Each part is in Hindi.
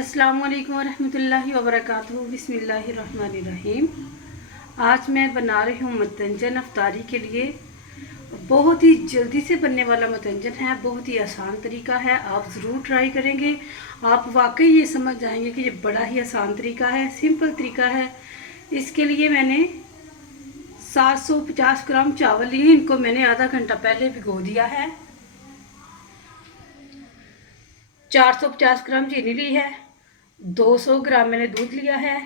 अस्सलाम वालेकुम वरहमतुल्लाहि वबरकातुहू। बिस्मिल्लाहिर्रहमानिर्रहीम। आज मैं बना रही हूँ मतंजन अफ्तारी के लिए। बहुत ही जल्दी से बनने वाला मतंजन है, बहुत ही आसान तरीका है। आप ज़रूर ट्राई करेंगे, आप वाकई ये समझ जाएंगे कि ये बड़ा ही आसान तरीका है, सिंपल तरीका है। इसके लिए मैंने 750 ग्राम चावल लिए, इनको मैंने आधा घंटा पहले भिगो दिया है। 450 ग्राम चीनी ली है, 200 ग्राम मैंने दूध लिया है,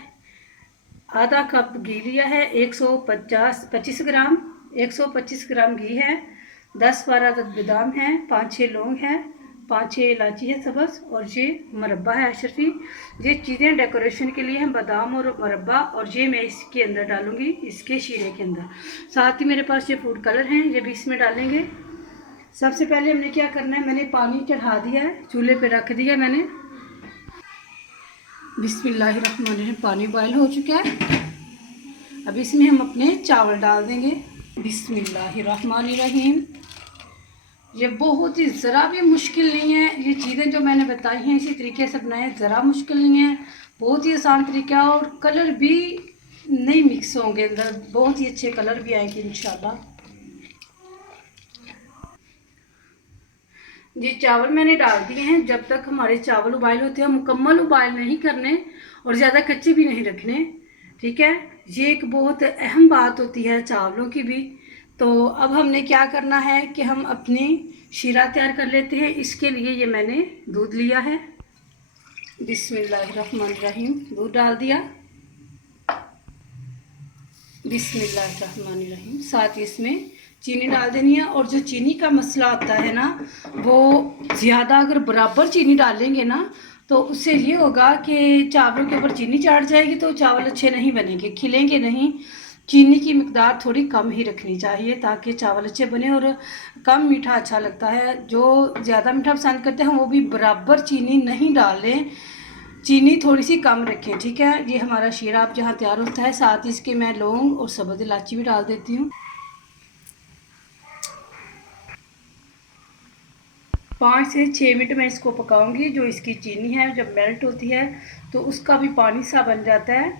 आधा कप घी लिया है, 125 ग्राम 125 ग्राम घी है, 10-12 अदद बादाम हैं, 5-6 लौंग हैं, 5-6 इलायची है सब्ज़, और ये मुरब्बा है अशरफी। ये चीज़ें डेकोरेशन के लिए हैं, बादाम और मुरब्बा, और ये मैं इसके अंदर डालूंगी, इसके शीरे के अंदर। साथ ही मेरे पास ये फूड कलर हैं, ये भी इसमें डालेंगे। सबसे पहले हमने क्या करना है, मैंने पानी चढ़ा दिया है, चूल्हे पे रख दिया मैंने। बिस्मिल्लाहिर्रहमानिर्रहीम। पानी बॉयल हो चुका है, अब इसमें हम अपने चावल डाल देंगे। बिस्मिल्लाहिर्रहमानिर्रहीम। ये बहुत ही ज़रा भी मुश्किल नहीं है, ये चीज़ें जो मैंने बताई हैं इसी तरीके से बनाएं, ज़रा मुश्किल नहीं है, बहुत ही आसान तरीका है। और कलर भी नहीं मिक्स होंगे अंदर, बहुत ही अच्छे कलर भी आएंगे इंशाल्लाह। ये चावल मैंने डाल दिए हैं। जब तक हमारे चावल उबाइल होते हैं, मुकम्मल उबाइल नहीं करने और ज़्यादा कच्चे भी नहीं रखने, ठीक है। ये एक बहुत अहम बात होती है चावलों की भी। तो अब हमने क्या करना है कि हम अपनी शीरा तैयार कर लेते हैं। इसके लिए ये मैंने दूध लिया है। बिस्मिल्लाहिर्रहमानिर्रहीम। दूध डाल दिया। बिस्मिल्लाहिर्रहमानिर्रहीम। साथ ही इसमें चीनी डाल देनी है। और जो चीनी का मसला आता है ना, वो ज़्यादा अगर बराबर चीनी डालेंगे ना, तो उससे ये होगा कि चावलों के ऊपर चीनी चढ़ जाएगी, तो चावल अच्छे नहीं बनेंगे, खिलेंगे नहीं। चीनी की मिकदार थोड़ी कम ही रखनी चाहिए ताकि चावल अच्छे बने। और कम मीठा अच्छा लगता है, जो ज़्यादा मीठा पसंद करते हैं वो भी बराबर चीनी नहीं डालें, चीनी थोड़ी सी कम रखें, ठीक है। ये हमारा शीरा अब जहाँ तैयार होता है, साथ ही इसके मैं लौंग और सब्ज़ इलायची भी डाल देती हूँ। 5 से 6 मिनट मैं इसको पकाऊंगी। जो इसकी चीनी है जब मेल्ट होती है तो उसका भी पानी सा बन जाता है।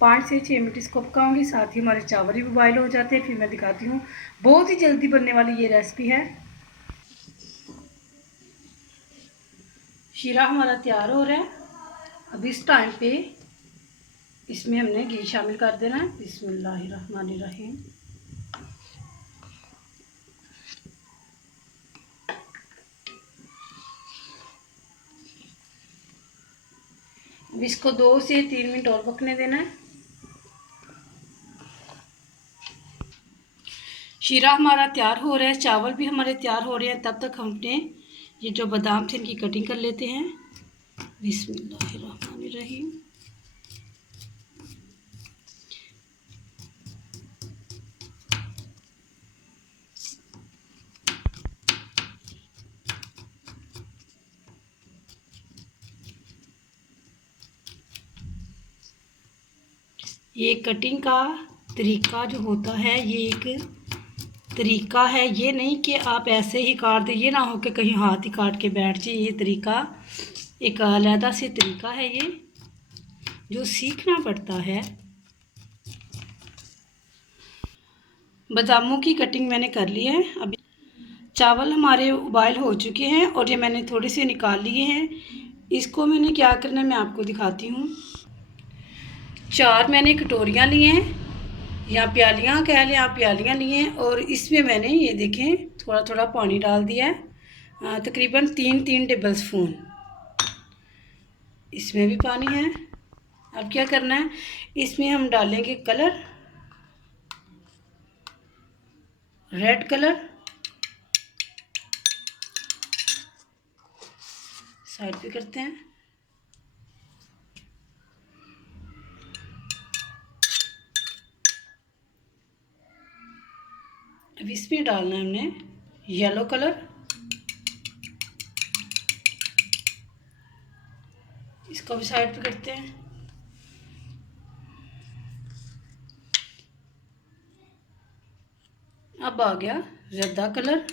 5 से 6 मिनट इसको पकाऊंगी, साथ ही हमारे चावल भी बॉयल हो जाते हैं। फिर मैं दिखाती हूँ, बहुत ही जल्दी बनने वाली ये रेसिपी है। शीरा हमारा तैयार हो रहा है। अब इस टाइम पे इसमें हमने घी शामिल कर देना है। बिस्मिल्लाहिर्रहमानिर्रहीम। अब इसको 2 से 3 मिनट और पकने देना है। शीरा हमारा तैयार हो रहा है, चावल भी हमारे तैयार हो रहे हैं। तब तक हम अपने ये जो बादाम थे इनकी कटिंग कर लेते हैं। बिस्मिल्लाहिर्रहमानिर्रहीम। ये कटिंग का तरीका जो होता है, ये एक तरीका है, ये नहीं कि आप ऐसे ही काट दें, ये ना हो कि कहीं हाथ ही काट के बैठ जाए। ये तरीका एक अलग से तरीका है, ये जो सीखना पड़ता है। बादामों की कटिंग मैंने कर ली है। अभी चावल हमारे उबाइल हो चुके हैं और ये मैंने थोड़े से निकाल लिए हैं। इसको मैंने क्या करना है मैं आपको दिखाती हूँ। 4 मैंने कटोरियाँ लिए हैं, या प्यालियाँ कह लें आप, प्यालियाँ लिए हैं। और इसमें मैंने ये देखें थोड़ा थोड़ा पानी डाल दिया है, तकरीबन 3-3 टेबल स्पून। इसमें भी पानी है। अब क्या करना है, इसमें हम डालेंगे कलर, रेड कलर। साइड पे करते हैं। अब इसमें डालना है हमने येलो कलर, इसको भी साइड पे करते हैं। अब आ गया जर्दा कलर,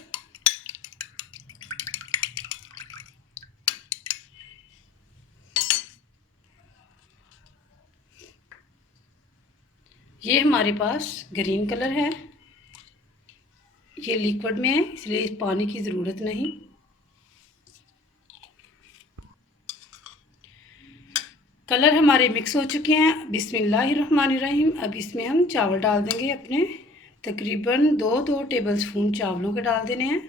ये हमारे पास ग्रीन कलर है, ये लिक्विड में है इसलिए इस पानी की ज़रूरत नहीं। कलर हमारे मिक्स हो चुके हैं। बिस्मिल्लाहिर्रहमानिर्रहीम। अब इसमें हम चावल डाल देंगे अपने, तकरीबन 2 टेबलस्पून चावलों के डाल देने हैं।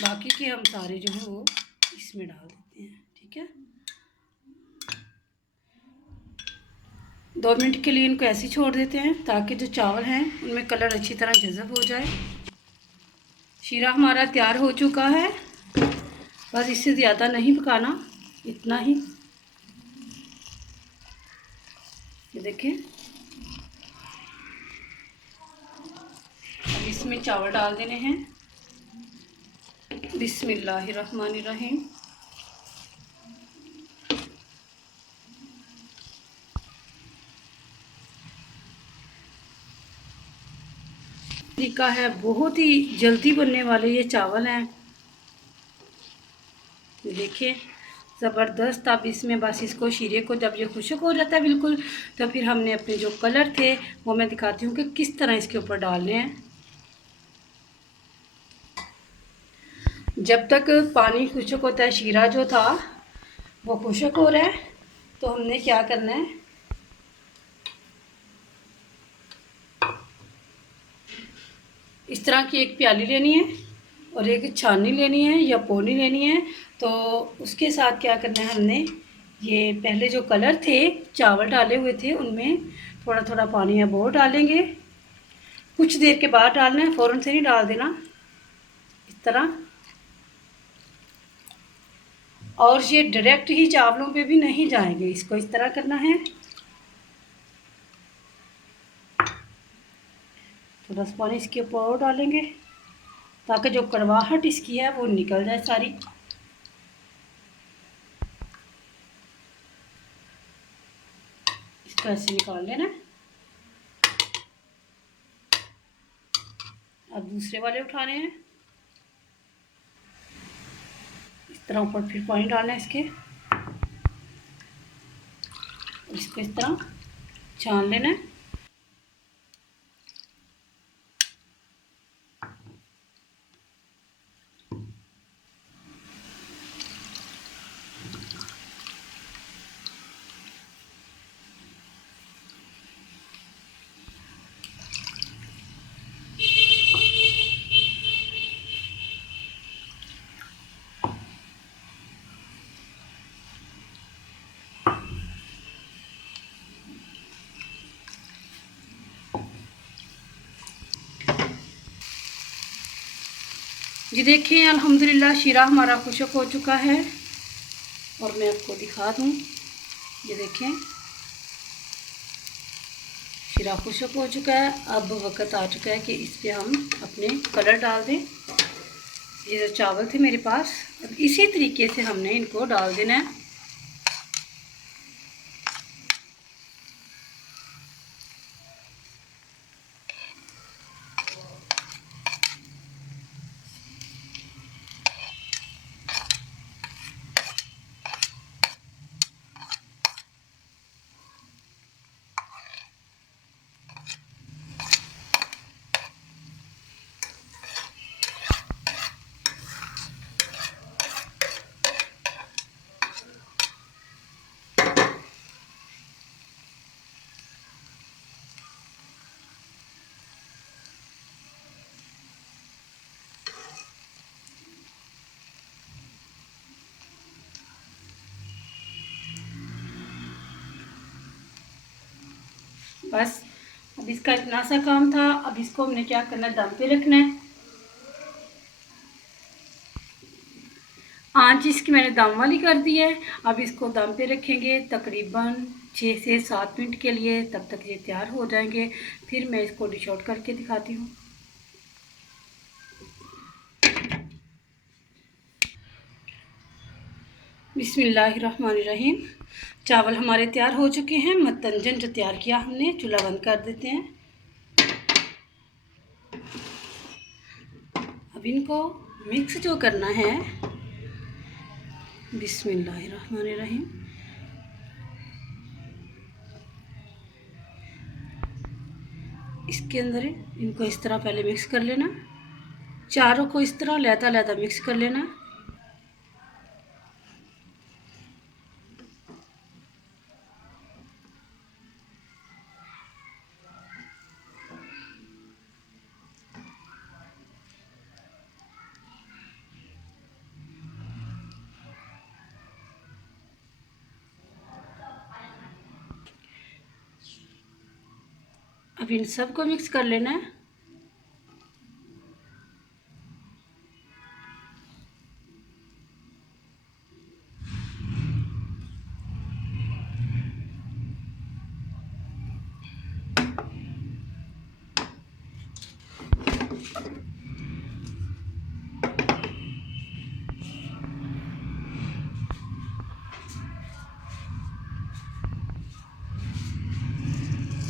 बाकी के हम सारे जो है वो इसमें डाल देते हैं। ठीक है, 2 मिनट के लिए इनको ऐसे ही छोड़ देते हैं ताकि जो चावल हैं उनमें कलर अच्छी तरह जज़ब हो जाए। शीरा हमारा तैयार हो चुका है, बस इससे ज़्यादा नहीं पकाना, इतना ही। ये देखें, अब इसमें चावल डाल देने हैं। बिस्मिल्लाहिर्रहमानिर्रहीम। तरीका है, बहुत ही जल्दी बनने वाले ये चावल हैं। देखिए ज़बरदस्त। अब इसमें बस इसको शीरे को जब ये खुश्क हो जाता है बिल्कुल, तो फिर हमने अपने जो कलर थे वो मैं दिखाती हूँ कि किस तरह इसके ऊपर डालने हैं। जब तक पानी खुश्क होता है, शीरा जो था वो खुश्क हो रहा है, तो हमने क्या करना है, इस तरह की एक प्याली लेनी है और एक छाननी लेनी है या पोनी लेनी है। तो उसके साथ क्या करना है, हमने ये पहले जो कलर थे चावल डाले हुए थे उनमें थोड़ा थोड़ा पानी अब और डालेंगे। कुछ देर के बाद डालना है, फ़ौरन से नहीं डाल देना, इस तरह। और ये डायरेक्ट ही चावलों पे भी नहीं जाएंगे, इसको इस तरह करना है। थोड़ा सा पानी इसके ऊपर और डालेंगे ताकि जो कड़वाहट इसकी है वो निकल जाए सारी। इसको ऐसे निकाल लेना। अब दूसरे वाले उठाने हैं, इस तरह ऊपर फिर पानी डालना है इसके, इसको इस तरह छान लेना है। ये देखिए अल्हम्दुलिल्लाह शीरा हमारा खुश्क हो चुका है। और मैं आपको दिखा दूँ, ये देखें शीरा खुश्क हो चुका है। अब वक्त आ चुका है कि इस पे हम अपने कलर डाल दें। ये जो चावल थे मेरे पास, अब इसी तरीके से हमने इनको डाल देना है। बस अब इसका इतना सा काम था। अब इसको हमने क्या करना है, दम पे रखना है। आँच इसकी मैंने दम वाली कर दी है। अब इसको दम पे रखेंगे तकरीबन 6 से 7 मिनट के लिए, तब तक ये तैयार हो जाएंगे। फिर मैं इसको डिश आउट करके दिखाती हूँ। बिस्मिल्लाहिर्रहमानिर्रहीम। चावल हमारे तैयार हो चुके हैं। मतंजन जो तैयार किया हमने, चूल्हा बंद कर देते हैं। अब इनको मिक्स जो करना है, बिस्मिल्लाहिर्रहमानिर्रहीम। इसके अंदर इनको इस तरह पहले मिक्स कर लेना, चारों को इस तरह लहदा लहदा मिक्स कर लेना। अब इन सबको मिक्स कर लेना है।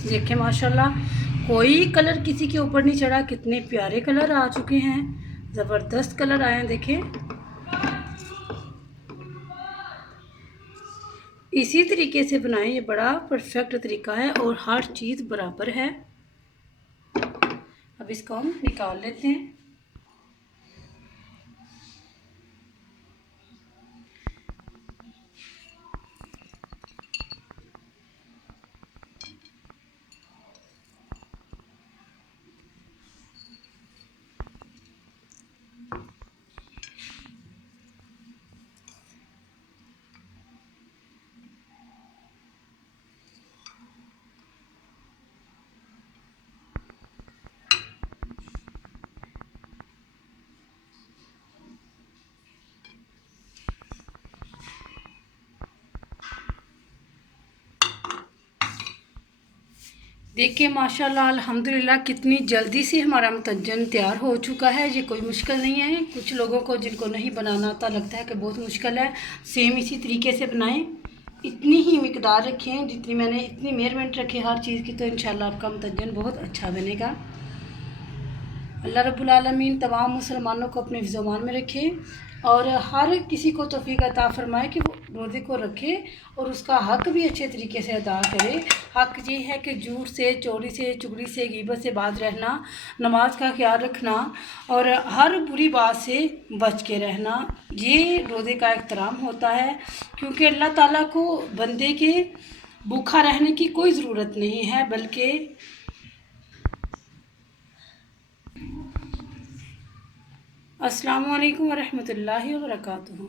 देखिए माशाल्लाह, कोई कलर किसी के ऊपर नहीं चढ़ा। कितने प्यारे कलर आ चुके हैं, ज़बरदस्त कलर आए हैं। देखें, इसी तरीके से बनाएं। ये बड़ा परफेक्ट तरीका है और हर चीज़ बराबर है। अब इसको हम निकाल लेते हैं। देखिए माशाल्लाह अल्हम्दुलिल्लाह, कितनी जल्दी से हमारा मतंजन तैयार हो चुका है। ये कोई मुश्किल नहीं है। कुछ लोगों को जिनको नहीं बनाना आता लगता है कि बहुत मुश्किल है। सेम इसी तरीके से बनाएं। इतनी ही मिकदार रखें जितनी मैंने, इतनी मेजरमेंट रखें हर चीज़ की, तो इंशाल्लाह आपका मतंजन बहुत अच्छा बनेगा। अल्लाह रब्बुल आलमीन तमाम मुसलमानों को अपने फ़िज़्ज़ो-मान में रखे और हर किसी को तौफ़ीक अता फ़रमाए कि वो रोज़े को रखे और उसका हक़ भी अच्छे तरीके से अदा करे। हक़ ये है कि झूठ से, चोरी से, चुगली से, गीबत से बाज रहना, नमाज का ख्याल रखना और हर बुरी बात से बच के रहना। ये रोज़े का एहतराम होता है, क्योंकि अल्लाह ताला को बंदे के भूखा रहने की कोई ज़रूरत नहीं है, बल्कि अस्सलामु अलैकुम वरहमतुल्लाहि वबरकातुहू।